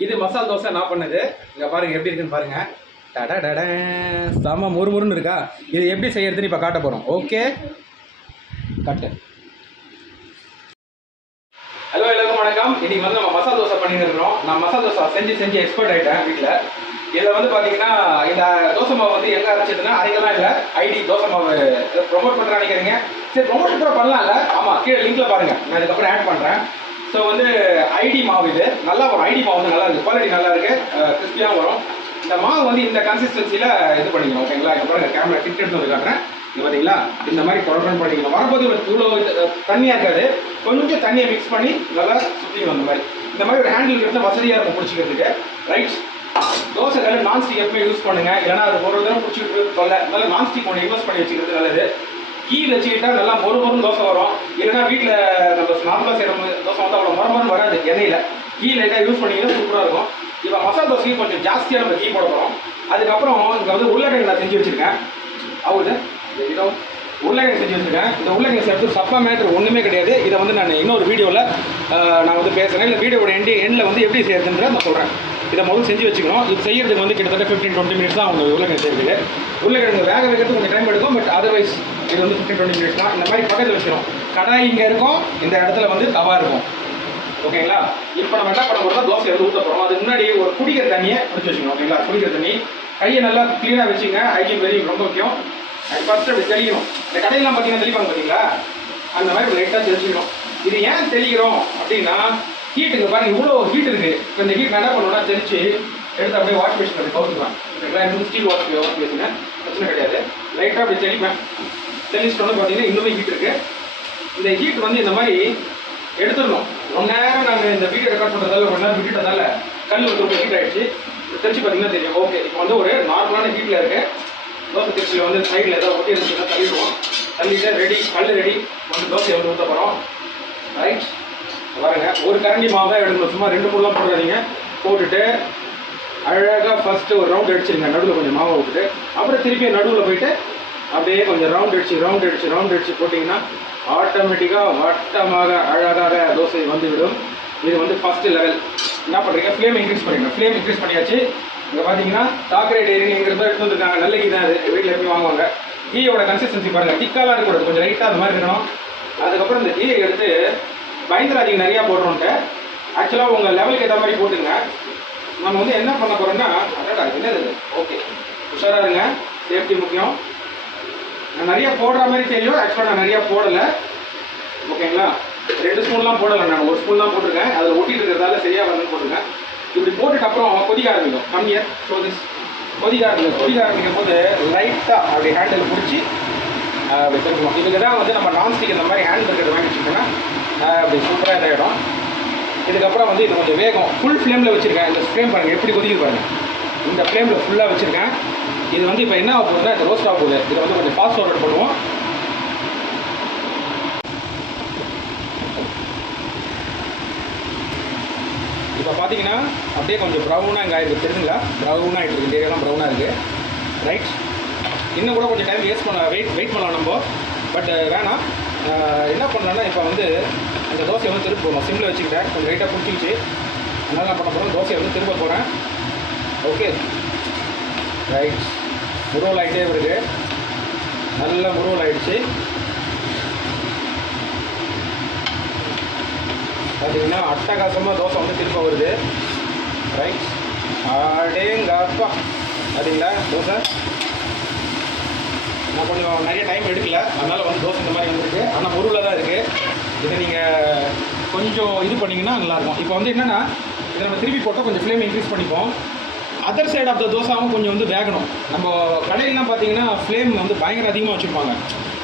இது மசாலா தோசை நான் பண்ணது. இங்கே பாருங்கள் எப்படி இருக்குன்னு பாருங்கள். டடா டட செம்ம முறுமுறுன்னு இருக்கா. இது எப்படி செய்யறதுன்னு இப்போ காட்ட போகிறோம். ஓகே கட்டு. ஹலோ எல்லாருக்கும் வணக்கம். இன்றைக்கி வந்து நம்ம மசாலா தோசை பண்ணியிருக்கிறோம். நான் மசாலா தோசை செஞ்சு எக்ஸ்பர்ட் ஆகிட்டேன் வீட்டில். இதில் வந்து பார்த்தீங்கன்னா இந்த தோசை மாவு வந்து எங்கே அரைச்சதுன்னா அரைக்கலாம் இல்லை. ஐடி தோசை மாவு ப்ரொமோட் பண்ணுறேன் நினைக்கிறீங்க. சரி ப்ரொமோட் கூட பண்ணலாம்ல. ஆமாம் கீழே லிங்க்கில் பாருங்கள், நான் இதுக்கப்புறம் ஆட் பண்ணுறேன். ஸோ வந்து ஐடி மாவு இது நல்லா வரும். ஐடி மாவு வந்து நல்லா இருக்குது, குவாலிட்டி நல்லா இருக்குது, கிறிஸ்பியாக வரும். இந்த மாவு வந்து இந்த கன்சிஸ்டன்சியில் இது பண்ணிக்கணும். ஓகேங்களா? இப்போ பாருங்கள் கேமரா டிக் எடுத்து வந்து காட்டுறேன். இது பார்த்தீங்களா இந்த மாதிரி குழம்பு பண்ணிக்கணும். வரும்போது இவ்வளோ தண்ணியாக இருக்காது, கொஞ்சம் தண்ணியை மிக்ஸ் பண்ணி நல்லா சுற்றிக்கணும். இந்த மாதிரி ஒரு ஹேண்டில் இருந்தால் வசதியாக இருக்கும் பிடிச்சிக்கிறதுக்கு. ரைட், தோசை கல் நான்ஸ்டிக் எப்பவுமே யூஸ் பண்ணுங்கள். இல்லைனா அது ஒரு தடவை பிடிச்சிட்டு தொல்லை. அதனால நான்ஸ்டிக் ஒன்று யூஸ் பண்ணி வச்சுக்கிறது நல்லது. கீ வச்சுக்கிட்டா நல்லா மொறு தோசை வரும். இல்லைனா வீட்டில் நம்ம நார்மலாக செய்கிற தோசை வந்து அவ்வளோ மொறு வராது எண்ணெயில். கீ லைட்டாக யூஸ் பண்ணிங்கன்னா சூப்பராக இருக்கும். இப்போ மசாலா தோசைக்கு கொஞ்சம் ஜாஸ்தியாக நம்ம கீ போட போகிறோம். அதுக்கப்புறம் இங்கே வந்து உருளைக்கிழங்கு நான் செஞ்சு வச்சுருக்கேன். அவ்வளோ இதோ உருளைக்கிழங்கு செஞ்சு வச்சுருக்கேன். இந்த உருளைக்கிழங்கு சேர்த்து சப்பா மேட்ரு ஒன்றுமே கிடையாது. இதை வந்து நான் இன்னொரு வீடியோவில் நான் வந்து பேசுகிறேன். இல்லை வீடியோட எண்டில் வந்து எப்படி செய்யறதுன்றதை நான் சொல்கிறேன். இதை முதல்ல செஞ்சு வச்சுக்கணும். இது செய்யறதுக்கு வந்து கிட்டத்தட்ட 15-20 மினிட்ஸ் தான் அவங்க உருளைக்கிழங்கு செய்யுது. உருளைக்கிழங்கு வேக வைக்கிறதுக்கு கொஞ்சம் டைம் எடுக்கும். பட் அதர்வைஸ் இது வந்து 15-20 மினிட்ஸ் தான். இந்த மாதிரி பக்கத்தில் வச்சுக்கணும். கடாய் இங்கே இருக்கும், இந்த இடத்துல வந்து தவா இருக்கும். ஓகேங்களா? இப்போ நம்ம என்ன பண்ண போகிறோம், தோசை வந்து ஊற்ற போகிறோம். அதுக்கு முன்னாடி ஒரு குடிக்கிற தண்ணியை குடிச்சு வச்சுக்கணும். ஓகேங்களா? குடிக்கிற தண்ணி கையை நல்லா க்ளீனாக வச்சுங்க. ஹைஜீன் வெரி ரொம்ப முக்கியம். அது ஃபஸ்ட்டு அப்படி தெளிக்கணும். இந்த கடையெல்லாம் பார்த்தீங்கன்னா தெளிப்பாங்க பார்த்தீங்களா, அந்த மாதிரி லைட்டாக தெளிச்சிக்கணும். இது ஏன் தெளிக்கிறோம் அப்படின்னா ஹீட்டுக்கு பாருங்கள் இவ்வளோ ஹீட் இருக்குது. இப்போ இந்த ஹீட் என்ன பண்ணணும்னா தெளித்து எடுத்து அப்படியே வாஷ் பேஷன் அப்படி கவுத்துக்கலாம். ஓகேங்களா? எனக்கு ஸ்டீல் வாஷ் பேசுங்க, பிரச்சனை கிடையாது. லைட்டாக அப்படி தெளிப்பேன். தெளிச்சிட்டோன்னு பார்த்தீங்கன்னா இன்னுமே ஹீட் இருக்குது. இந்த ஹீட் வந்து இந்த மாதிரி எடுத்துடணும். ரொம்ப நேரம் நாங்கள் இந்த வீடியோ ரெக்கார்ட் பண்ணுறதால ரொம்ப நேரம் விட்டுட்டதால கல் வந்து ரொம்ப ஹீட் ஆகிடுச்சு. தெளிச்சு பார்த்தீங்கன்னா தெரியும். ஓகே, இப்போ வந்து ஒரு நார்மலான ஹீட்டில் இருக்குது. தோசை திருச்சியில் வந்து சைடில் ஏதாவது ஒட்டி இருந்துச்சுன்னா தள்ளிடுவோம். தள்ளிட்டு ரெடி, கல் ரெடி. வந்து தோசையை வந்து ஊற்ற போகிறோம். ரைட், பாருங்க ஒரு கரண்டி மாவு தான் எடுக்கணும். சும்மா 2-3 போடுறாதீங்க. போட்டுட்டு அழகாக ஃபஸ்ட்டு ஒரு ரவுண்ட் அடிச்சுருங்க. நடுவில் கொஞ்சம் மாவை விட்டுட்டு அப்புறம் திருப்பி நடுவில் போயிட்டு அப்படியே கொஞ்சம் ரவுண்ட் அடிச்சு போட்டிங்கன்னா ஆட்டோமேட்டிக்காக வட்டமாக அழகாக தோசை வந்துவிடும். இது வந்து ஃபஸ்ட்டு லெவல். என்ன பண்ணுறீங்க, ஃப்ளேம் இன்க்ரீஸ் பண்ணிக்கணும். ஃப்ளேம் இன்க்ரீஸ் பண்ணியாச்சு. இங்கே பார்த்தீங்கன்னா டாக்கரே டெய்ரி எங்கிறத எடுத்து வந்துருக்காங்க. நல்ல கீ தான், அது வீட்டில் எப்படி வாங்குவாங்க. கீயோட கன்சிஸ்டன்சி பாருங்கள், திக்காலாம் இருக்கக்கூடாது, கொஞ்சம் ரைட்டாக அந்த மாதிரி இருக்கணும். அதுக்கப்புறம் இந்த கீயை எடுத்து பயந்துராதிங்க நிறையா போடுறோன்ட்டு. ஆக்சுவலாக உங்கள் லெவலுக்கு ஏற்ற மாதிரி போட்டுங்க. நம்ம வந்து என்ன பண்ண போகிறோன்னா அடடா என்னது ஓகே உஷாராக இருங்க, சேஃப்டி முக்கியம். நான் நிறையா போடுற மாதிரி தெரியும், ஆக்சுவலாக நான் நிறையா போடலை. ஓகேங்களா? 2 ஸ்பூன்லாம் போடலை, நான் 1 ஸ்பூன் தான் போட்டிருக்கேன். அதில் ஒட்டிட்டு இருக்கிறதால சரியாக வந்து போட்டிருக்கேன். இப்படி போட்டுட்டு அப்புறம் கொதிக்க ஆரம்பிக்கும். கம்மியாக கொதிக்க ஆரம்பிக்கும் போது லைட்டாக அப்படி ஹேண்டில் பிடிச்சி அப்படி திருப்பணும். இதுக்கு தான் வந்து நம்ம நான்ஸ்டிக் இந்த மாதிரி ஹேண்ட் இருக்கிறது வாங்கி வச்சுக்கோன்னா அப்படி சூப்பராக இதாகிடும். இதுக்கப்புறம் வந்து இது கொஞ்சம் வேகம். ஃபுல் ஃப்ளேமில் வச்சுருக்கேன். இந்த ஃப்ளேம் பாருங்கள் எப்படி கொதிக்குது பாருங்கள். இந்த ஃப்ளேமில் ஃபுல்லாக வச்சுருக்கேன். இது வந்து இப்போ என்ன ஆக போகுதுன்னா இந்த ரோஸ்ட் ஆக போகுது. இதை வந்து கொஞ்சம் ஃபாஸ்ட் ஃபார்வர்ட் பண்ணுவோம். இப்போ பார்த்தீங்கன்னா அப்படியே கொஞ்சம் ப்ரௌனாக இங்கே ஆகிருக்கு, தெரியுதுங்களா? ப்ரௌனாக ஆகிட்டு இந்த ஏரியாலாம் ப்ரௌனாக இருக்குது. ரைட், இன்னும் கூட கொஞ்சம் டைம் வெயிட் பண்ணலாம் நம்ம. பட் வேணாம். என்ன பண்ணலான்னா இப்போ வந்து அந்த தோசையை வந்து திருப்ப போகணும். சிம்மில் வச்சுக்கிட்டேன், கொஞ்சம் லைட்டாக பிடிச்சிக்கிச்சு. அதனால் நான் பண்ண போகிறோம், தோசையை வந்து திரும்ப போகிறேன். ஓகே ரைட், முருவல் ஆகிட்டே வருது. நல்லா முருவல் ஆகிடுச்சு. பார்த்தீங்கன்னா அட்டகாசமாக தோசை வந்து திரும்ப வருது. ரைட், அடேங்கப்பா பார்த்தீங்களா தோசை. நான் கொஞ்சம் நிறைய டைம் எடுக்கல, அதனால் வந்து தோசை இந்த மாதிரி வந்துருக்கு. ஆனால் முருவில் தான் இருக்குது. இதை நீங்கள் கொஞ்சம் இது பண்ணிங்கன்னா நல்லாயிருக்கும். இப்போ வந்து என்னென்னா இதை நம்ம திருப்பி போட்டால் கொஞ்சம் ஃப்ளேம் இன்க்ரீஸ் பண்ணிப்போம். அதர் சைடு ஆஃப் த தோசாவும் கொஞ்சம் வந்து வேகணும். நம்ம கடையிலாம் பார்த்தீங்கன்னா ஃப்ளேம் வந்து பயங்கர அதிகமாக வச்சுருப்பாங்க.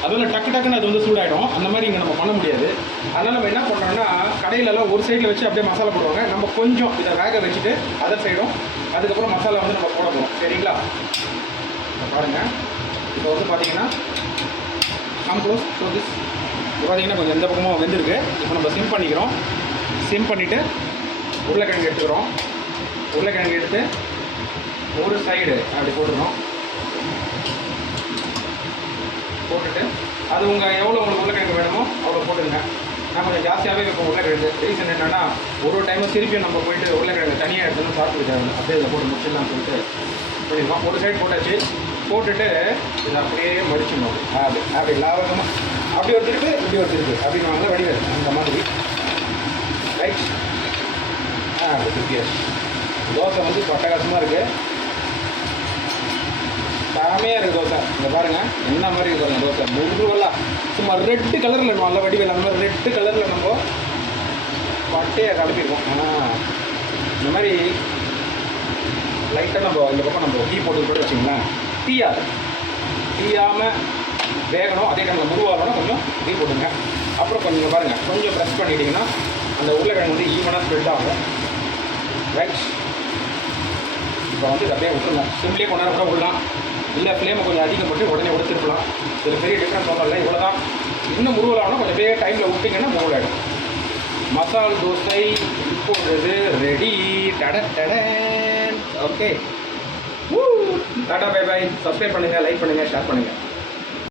அதில் டக்குன்னு அது வந்து சூடாகிடும். அந்த மாதிரி இங்கே நம்ம பண்ண முடியாது. அதனால் நம்ம என்ன பண்ணுறோன்னா கடையிலலாம் ஒரு சைடில் வச்சு அப்படியே மசாலா போடுவாங்க. நம்ம கொஞ்சம் இதை வேக வச்சுட்டு அதர் சைடும் அதுக்கப்புறம் மசாலா வந்து நம்ம போட போகிறோம். சரிங்களா? பாருங்கள் இப்போ வந்து பார்த்தீங்கன்னா கம்ப்ளோஸ் ஸோ திஸ் இப்போ பார்த்தீங்கன்னா கொஞ்சம் எந்த பக்கமும் வெந்திருக்கு. இப்போ நம்ம சிம் பண்ணிக்கிறோம். சிம் பண்ணிவிட்டு உருளைக்கிழங்கு எடுத்துக்கிறோம். உருளைக்கிழங்கு எடுத்து ஒரு சைடு அப்படி போட்டுக்கிறோம். போட்டுட்டு அது எவ்வளோ உங்களுக்கு உருளைக்கிழங்கு வேணுமோ அவ்வளோ போட்டுருங்க. நான் கொஞ்சம் ஜாஸ்தியாகவே வைப்போம் உருளைக்கிழங்கு. ரீசன் என்னென்னா ஒரு டைமும் திருப்பியும் நம்ம போயிட்டு உருளைக்கிழங்கு தனியாக எடுத்துனா சாப்பிட்டு அப்படியே இதில் போட்டு முடிச்சிடலாம்னு சொல்லிட்டு பண்ணிடுவோம். ஒரு சைடு போட்டாச்சு. போட்டுட்டு இதை அப்படியே மடிச்சிடணும். அப்படி லாவகமாக அப்படி ஒரு திருப்பு இப்படி ஒரு திருப்பு அப்படின்னு வாங்க வடிவேல் அந்த மாதிரி. ரைட். அப்படி திருப்பியாச்சு. தோசை வந்து பட்டகாசமாக இருக்குது, செமையாக இருக்குது தோசை. இங்கே பாருங்கள் என்ன மாதிரி இருக்குது தோசை. முருவெல்லாம் சும்மா ரெட்டு கலரில் நல்ல வடிவேல் அந்த மாதிரி ரெட்டு கலரில் நம்ம பட்டையாக கலப்பிடுவோம். இந்த மாதிரி லைட்டாக நம்ம இந்த பக்கம் நம்ம டீ போட்டு கூட வச்சிங்களேன், டீயாமல் வேகணும். அதே டைமில் முருவாகணும். கொஞ்சம் டீ போட்டுங்க. அப்புறம் கொஞ்சம் பாருங்கள், கொஞ்சம் ப்ரெஸ் பண்ணிட்டீங்கன்னா அந்த உருளைக்கிழங்கு வந்து ஈவனாக ஸ்ப்ரெட் ஆகும். ரைட். இப்போ வந்து இதை அப்படியே விட்டுருங்க. சிம்லேயே கொஞ்ச நேரம் கூட விடலாம், இல்லை ஃப்ளேமை கொஞ்சம் அதிகம் போட்டு உடனே கூட திருப்பலாம். இதில் பெரிய டிஃப்ரென்ஸ் ஒன்றும் இல்லை, இவ்வளோ தான். இன்னும் முருகலாகணும், கொஞ்சம் பெரிய டைமில் விட்டிங்கன்னா முருகலாகிடும். மசால் தோசை இப்போது ready. Okay. Tata bye bye. Subscribe பண்ணுங்கள், லைக் பண்ணுங்கள், ஷேர் பண்ணுங்கள்.